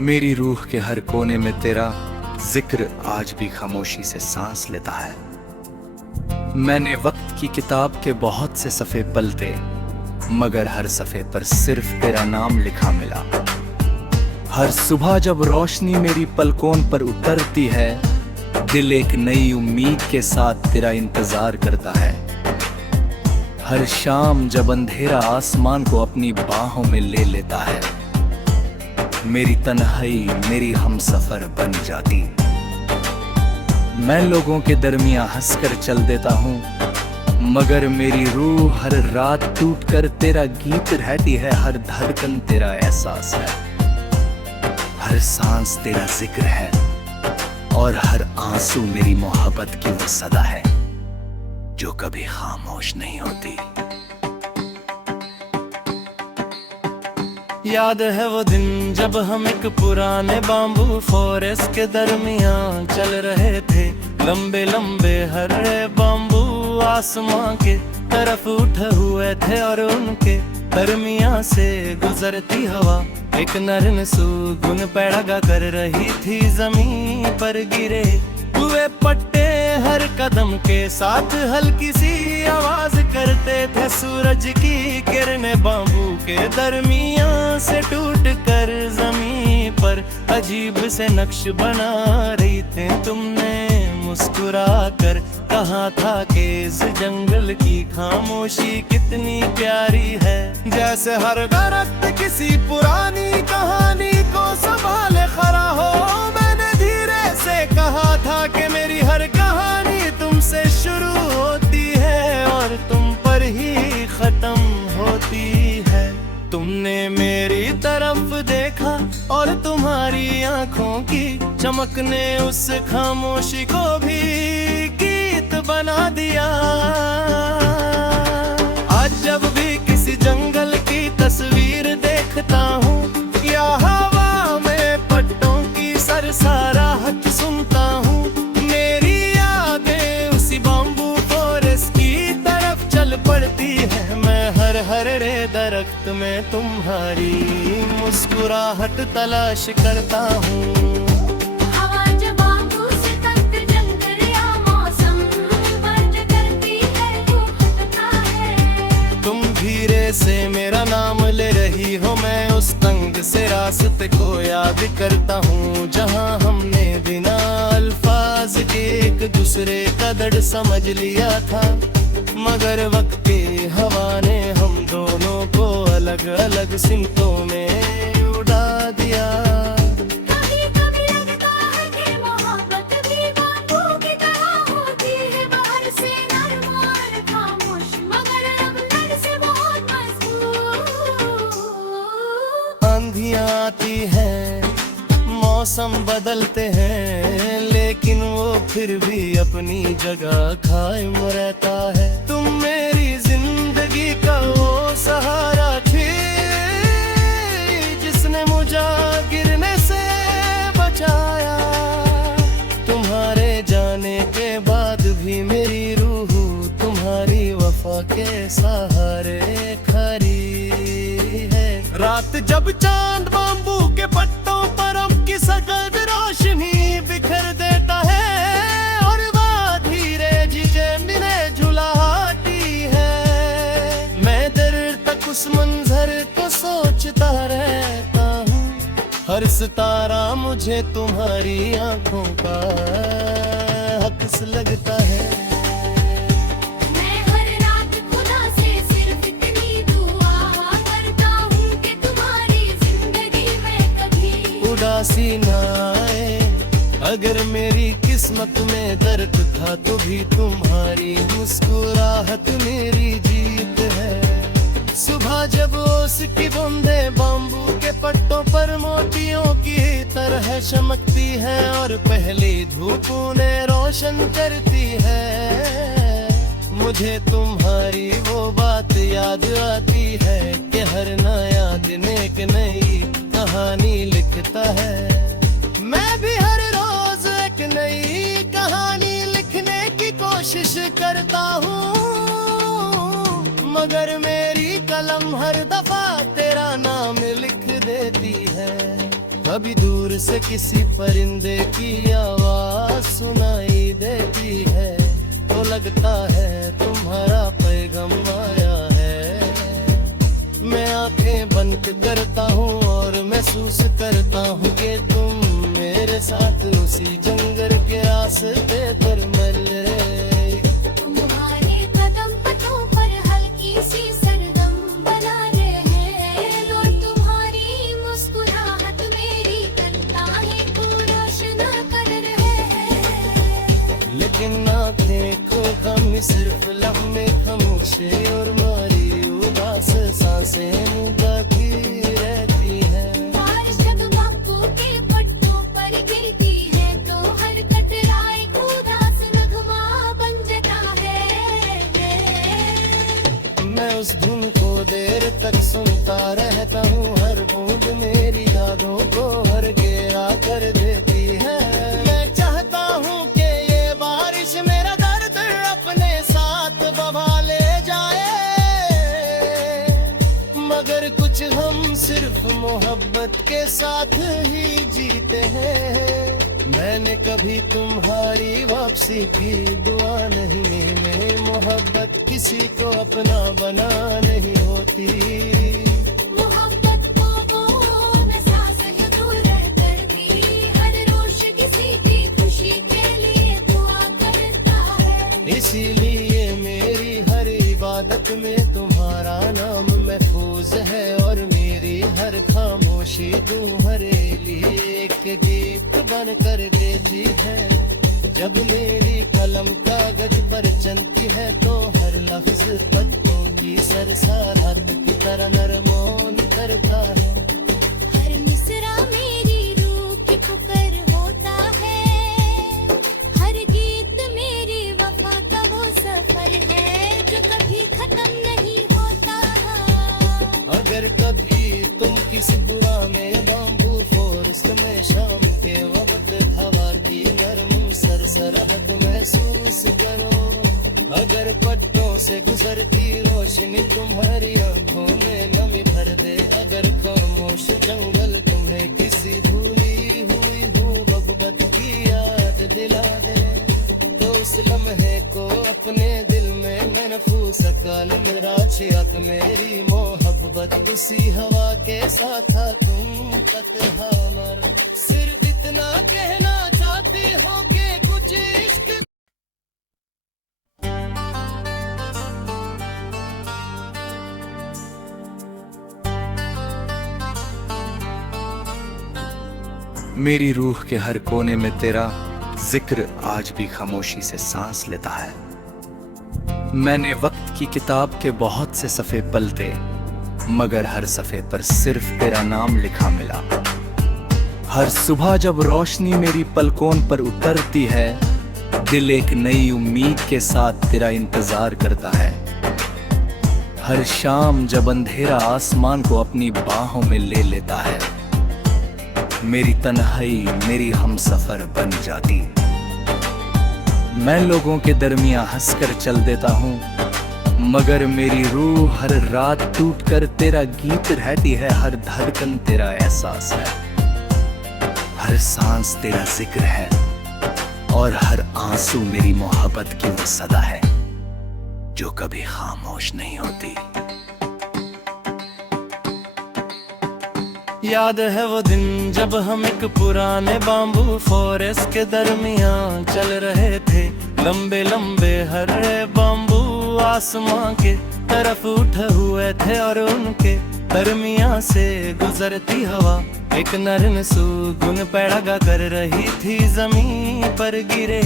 मेरी रूह के हर कोने में तेरा जिक्र आज भी खामोशी से सांस लेता है। मैंने वक्त की किताब के बहुत से सफ़े पलटे, मगर हर सफ़े पर सिर्फ तेरा नाम लिखा मिला। हर सुबह जब रोशनी मेरी पलकों पर उतरती है, दिल एक नई उम्मीद के साथ तेरा इंतजार करता है। हर शाम जब अंधेरा आसमान को अपनी बाहों में ले लेता है, मेरी तन्हाई मेरी हमसफर बन जाती। मैं लोगों के दरमियां हंसकर चल देता हूँ, मगर मेरी रूह हर रात टूटकर तेरा गीत रहती है। हर धड़कन तेरा एहसास है, हर सांस तेरा जिक्र है, और हर आंसू मेरी मोहब्बत की वो सदा है जो कभी खामोश नहीं होती। याद है वो दिन जब हम एक पुराने बाम्बू फॉरेस्ट के दरमियान चल रहे थे। लंबे लंबे हरे बाम्बू आसमां के तरफ उठे हुए थे, और उनके दरमियान से गुजरती हवा एक नरम सुगुन पैड़ा कर रही थी। जमीन पर गिरे हुए पट्टे हर कदम के साथ हल्की सी आवाज करते थे। सूरज की किरणें बाम्बू के दरमियान से टूट कर जमीन पर अजीब से नक्श बना रही थे। तुमने मुस्कुरा कर कहा था कि इस जंगल की खामोशी कितनी प्यारी है। जैसे हर दरख्त किसी पुरानी कहानी को संभाले खड़ा हो। मैंने धीरे से कहा था कि मेरी हर कहानी तुमसे शुरू होती है और तुम पर ही खत्म होती है। तुमने मेरी तरफ देखा और तुम्हारी आंखों की चमक ने उस खामोशी को भी गीत बना दिया। आज जब भी किसी जंगल की तस्वीर देखता हूँ, या हवा में पट्टों की सरसराहट सुनता हूँ, मेरी यादें उसी बाम्बू फॉरेस्ट की तरफ चल पड़ती है। मैं हर हरे दरख्त में तुम्हारी मुस्कुराहट तलाश करता हूँ। हवा जब बाम्बू से तख्त जंगल या मौसम बर्ज करती है, तू हटता है। तुम धीरे से मेरा नाम ले रही हो, मैं उस तंग से रास्ते को याद करता हूँ, जहाँ हमने बिना अल्फाज के एक दूसरे का दर्द समझ लिया था। मगर वक्त की हवा ने हम दोनों को अलग अलग सिमतों में उड़ा दिया। कभी कभी लगता है कि मोहब्बत भी बातों की तरह होती है, बाहर से नरम और खामोश, मगर अंदर से बहुत मजबूत। आंधियां आती हैं, मौसम बदलते हैं, लेकिन वो फिर भी अपनी जगह कायम रहता है। तुम मेरी जिंदगी का वो सहारा थी, जिसने मुझे गिरने से बचाया। तुम्हारे जाने के बाद भी मेरी रूह तुम्हारी वफा के सहारे खड़ी है। रात जब चांद बाम्बू के पट्टों पर की सकल रोशनी बिखर देता है, और वह धीरे झिझे झुलाती है। मैं देर तक उस मंजर को सोचता रहता हूँ। हर सितारा मुझे तुम्हारी आंखों का अक्स लगता है। मैं हर रात खुदा से सिर्फ इतनी दुआ करता हूँ कि तुम्हारी जिंदगी में कभी उदासी ना आए। अगर मेरी किस्मत में दर्द था तो भी तुम्हारी मुस्कुराहट मेरी जीत है। सुबह जब उसकी बूंदे बाम्बू के पट्टों पर मोतियों की तरह चमकती है, और पहली धूप उन्हें रोशन करती है, मुझे तुम्हारी वो बात याद आती है कि हर नया दिन एक नई कहानी लिखता है। मैं भी हर रोज एक नई कहानी लिखने की कोशिश करता हूँ, मगर मेरी कलम हर दफा तेरा नाम लिख देती है। कभी दूर से किसी परिंदे की आवाज सुनाई देती है, तो लगता है तुम्हारा पैगाम आया है। मैं आंखें बंद करता हूँ और महसूस करता हूँ कि तुम मेरे साथ उसी जंगल के रास्ते पर मिल रहे। तुम्हारे कदम पटों पर हल्की सी सरगम बना रहे हैं, और तुम्हारी मुस्कुराहट मेरी तन्हाई को रोशन कर रहे हैं। लेकिन आंखें को कम सिर्फ लम्हे खामोशी और मारी उदास सांसें बाकी रहती है। बारिश जब बापू के पट्टों पर गिरती है, तो हर कतरा एक उदास नगमा बन जाता है। मैं उस धुन को देर तक सुनता रहता हूँ, हर बूंद मेरी यादों को हर घेरा कर देती है। मैं चाहता हूँ कि ये बारिश मेरा दर्द अपने साथ बहा ले जाए, मगर कुछ हम सिर्फ मोहब्बत के साथ ही जीते हैं। मैंने कभी तुम्हारी वापसी की दुआ नहीं, मैं मोहब्बत किसी को अपना बना नहीं होती। मोहब्बत को वो मैं सांस है दूर करती, हर रोज किसी की खुशी के लिए दुआ करता है। इसीलिए मेरी हर इबादत में तुम्हारा नाम महफूज है, और मेरी हर खामोशी तुम्हारे लिए एक गीत बन कर देती है। जब मेरी कलम कागज पर चलती है, तो हर लफ्ज पत्तों की सरसराहट की तरह नरमोन करता है। हर मिसरा मेरी रूह की पुकार होता है, हर गीत मेरी वफा का वो सफर है जो कभी खत्म नहीं होता। अगर कभी तुम किसी पुराने बाम्बू फॉरेस्ट में शाम के वक्त हवा की नरम सरसराहट महसूस करो, अगर पट्टों से गुजरती रोशनी तुम्हारी आंखों में नमी भर दे, अगर खामोश जंगल तुम्हें किसी भूली हुई मोहब्बत की याद दिला दे, तो उस लम्हे को अपने दिल में महफूज काल मेरा छियाक मेरी मोहब्बत उसी हवा के साथ तुम तक हमारा। सिर्फ इतना कहना चाहती हो कि कुछ इश्क मेरी रूह के हर कोने में तेरा जिक्र आज भी खामोशी से सांस लेता है। मैंने वक्त की किताब के बहुत से सफ़े पलटे, मगर हर सफ़े पर सिर्फ तेरा नाम लिखा मिला। हर सुबह जब रोशनी मेरी पलकों पर उतरती है, दिल एक नई उम्मीद के साथ तेरा इंतजार करता है। हर शाम जब अंधेरा आसमान को अपनी बाहों में ले लेता है, मेरी तन्हाई मेरी हमसफर बन जाती। मैं लोगों के दरमियां हंसकर चल देता हूँ, मगर मेरी रूह हर रात टूट कर तेरा गीत रहती है। हर धड़कन तेरा एहसास है, हर सांस तेरा जिक्र है, और हर आंसू मेरी मोहब्बत की वो सदा है जो कभी खामोश नहीं होती। याद है वो दिन जब हम एक पुराने बाम्बू फॉरेस्ट के दरमियान चल रहे थे। लंबे लंबे हरे बाम्बू आसमां के तरफ उठे हुए थे, और उनके दरमियान से गुजरती हवा एक नरम सुगुन पैड़ा कर रही थी। जमीन पर गिरे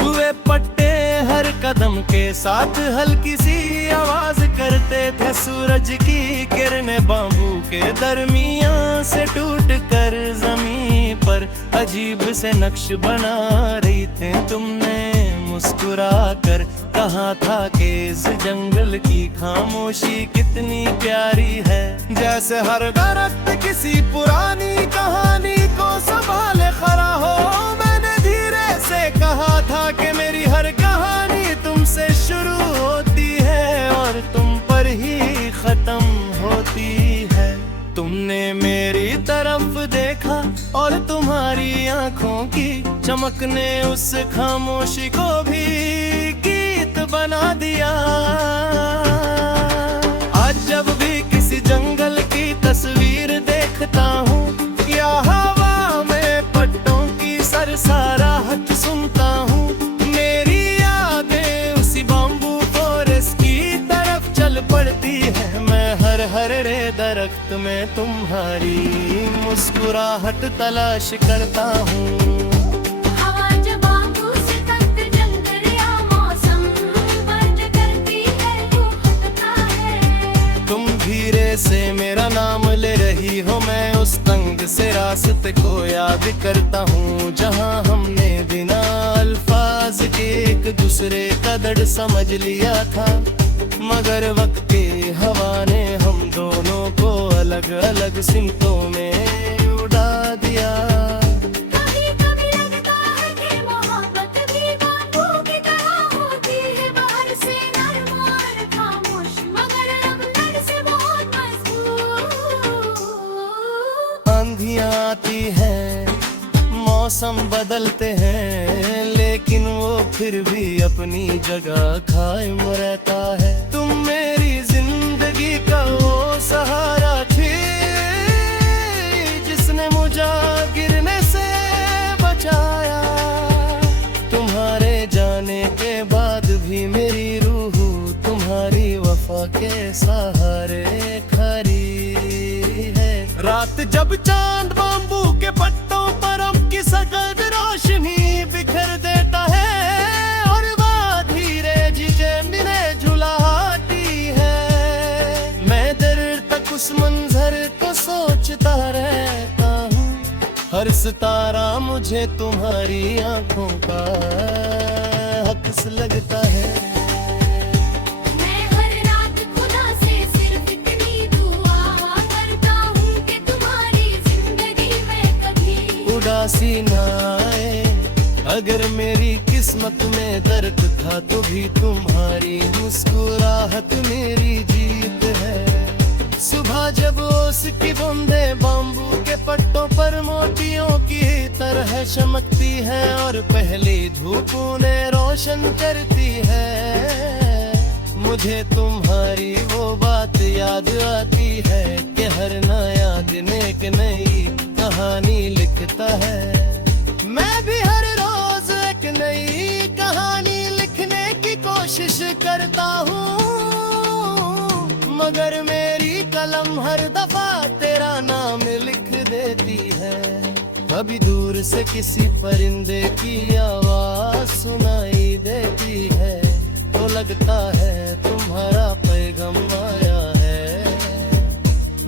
हुए पट्टे हर कदम के साथ हल्की सी आवाज करते थे। सूरज की किरणें बाम्बू के दरमियान से टूट कर जमीन पर अजीब से नक्श बना रही थे। तुमने मुस्कुरा कर कहा था कि इस जंगल की खामोशी कितनी प्यारी है, जैसे हर दरख्त किसी पुरानी कहानी को संभाले खड़ा हो। मैंने धीरे से कहा था कि मेरी हर कहानी तुमसे शुरू होती है और तुम पर ही खत्म होती है। तुमने मेरी तरफ देखा तुम्हारी आंखों की चमक ने उस खामोशी को भी गीत बना दिया। आज जब भी किसी जंगल की तस्वीर देखता हूँ या हवा में पट्टों की सरसराहट सुनता हूँ, मेरी यादें उसी बाम्बू फॉरेस्ट की तरफ चल पड़ती है। मैं हर हरे दरख्त में तुम्हारी मुस्कुराहट तलाश करता हूँ। हवा जब बाम्बू से तख्त जंगल या मौसम बंद करती है तो हटता है। तुम धीरे से मेरा नाम ले रही हो, मैं उस तंग से रास्ते को याद करता हूँ जहाँ हमने बिना अल्फाज के एक दूसरे का दर्द समझ लिया था, मगर वक्त की हवा ने हम दोनों को अलग अलग सिमतों में उड़ा दिया। कभी कभी लगता है कि मोहब्बत भी बांधों की तरह होती है, बाहर से नरम और खामोश मगर अंदर से बहुत मजबूत। आंधियां आती हैं, मौसम बदलते हैं, लेकिन वो फिर भी अपनी जगह कायम रहता है। तुम मेरी जिंदगी का वो सहारा थी जिसने मुझे गिरने से बचाया। तुम्हारे जाने के बाद भी मेरी रूह तुम्हारी वफा के सहारे खड़ी है। रात जब चांद बाम्बू के पट्टों पर की सकल रोशनी बिखर देता है और वह धीरे धीरे मिले झुलाती है, मैं देर तक उस मंजर को सोचता रहता हूँ। हर सितारा मुझे तुम्हारी आंखों का अक्स लगता है। मैं हर रात खुदा से सिर्फ इतनी दुआ करता हूँ कि तुम्हारी जिंदगी में कभी उदासी ना आए। अगर मेरी किस्मत में दर्द था तो भी तुम्हारी मुस्कुराहट मेरी जीत है। सुबह जब उसकी बूंदे बाम्बू के पट्टों पर मोतियों की तरह चमकती है और पहली धूप उन्हें रोशन करती है, मुझे तुम्हारी वो बात याद आती है कि हर नया दिन एक नई कहानी लिखता है। मैं भी हर रोज एक नई कहानी लिखने की कोशिश करता हूँ, मगर मेरी कलम हर दफा तेरा नाम लिख देती है। कभी दूर से किसी परिंदे की आवाज सुनाई देती है तो लगता है तुम्हारा पैगाम आया है।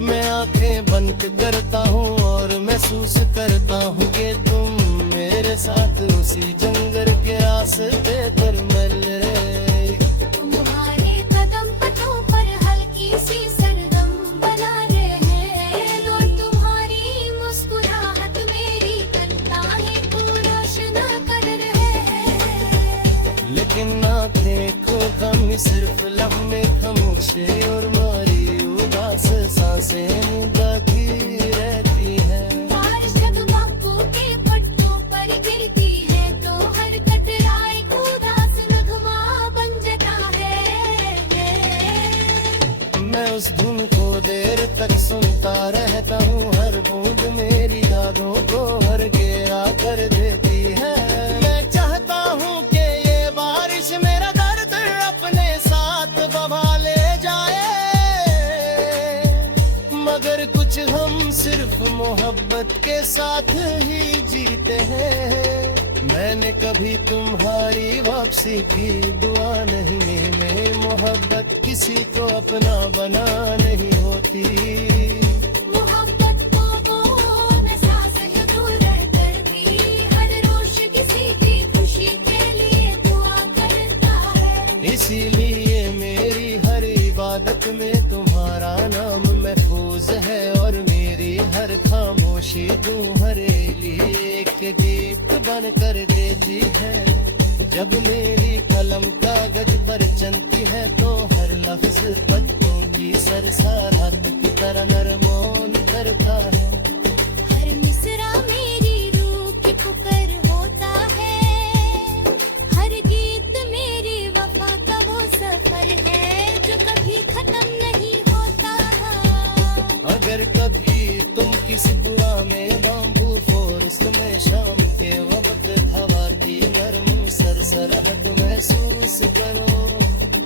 मैं आंखें बंद करता हूँ और महसूस करता हूँ कि तुम मेरे साथ उसी जंगल के रास्ते पर मिल रहे। तुम्हारे कदम पटों पर हल्की सी सरगम बना रहे हैं, और तुम्हारी मुस्कुराहट मेरी करता है पूरा शना कर रहे हैं। लेकिन आंखें को कम सिर्फ लम्हे खामोशी और मारी उदास सांसें बाकी रहती है। बारिश जब बाम्बू के पट्टों पर गिरती है तो हर कतरा एक उदास नगमा बन जाता है। मैं उस धुन को देर तक सुनता रहता हूँ, हर बूंद मेरी यादों को हर घेरा कर देती है। मैं चाहता हूँ कि ये बारिश मेरा दर्द अपने साथ बहा ले जाए, मगर कुछ हम सिर्फ मोहब्बत के साथ ही जीते हैं। मैंने कभी तुम्हारी वापसी की दुआ नहीं, मैं मोहब्बत किसी को अपना बना नहीं होती। मोहब्बत को वो न सांस है दूर रहकर भी हर रोज किसी की खुशी के लिए दुआ करता है। इसीलिए मेरी हर इबादत में तुम्हारा नाम महफूज है और मेरी हर खामोशी तुम्हारे लिए एक गीत बन कर देती है। जब मेरी कलम कागज पर चलती है तो हर लफ्ज पत्तों की सरसराहट की तरह नरमोन करता है। हर मिसरा मेरी रुकर होता है। हर गीत मेरी वफा का वो सफर है जो कभी खत्म नहीं होता। अगर कभी तुम किसी पुराने बाम्बू फॉरेस्ट में शाम के वक्त हवा की नरम सरसराहट महसूस करो,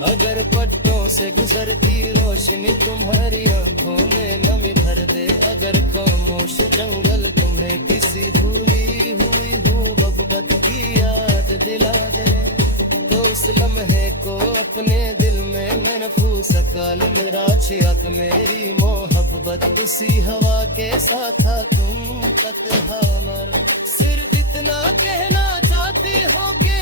अगर पट्टों से गुजरती रोशनी तुम्हारी आंखों में नमी भर दे, अगर खामोश जंगल तुम्हें किसी भूली हुई मोहब्बत की याद दिला दे, तो उस लम्हे को अपने दिल में महफूज काल मेरा छियाक मेरी मोहब्बत उसी हवा के साथ था तुम तक हमर। सिर्फ इतना कहना चाहती हो कि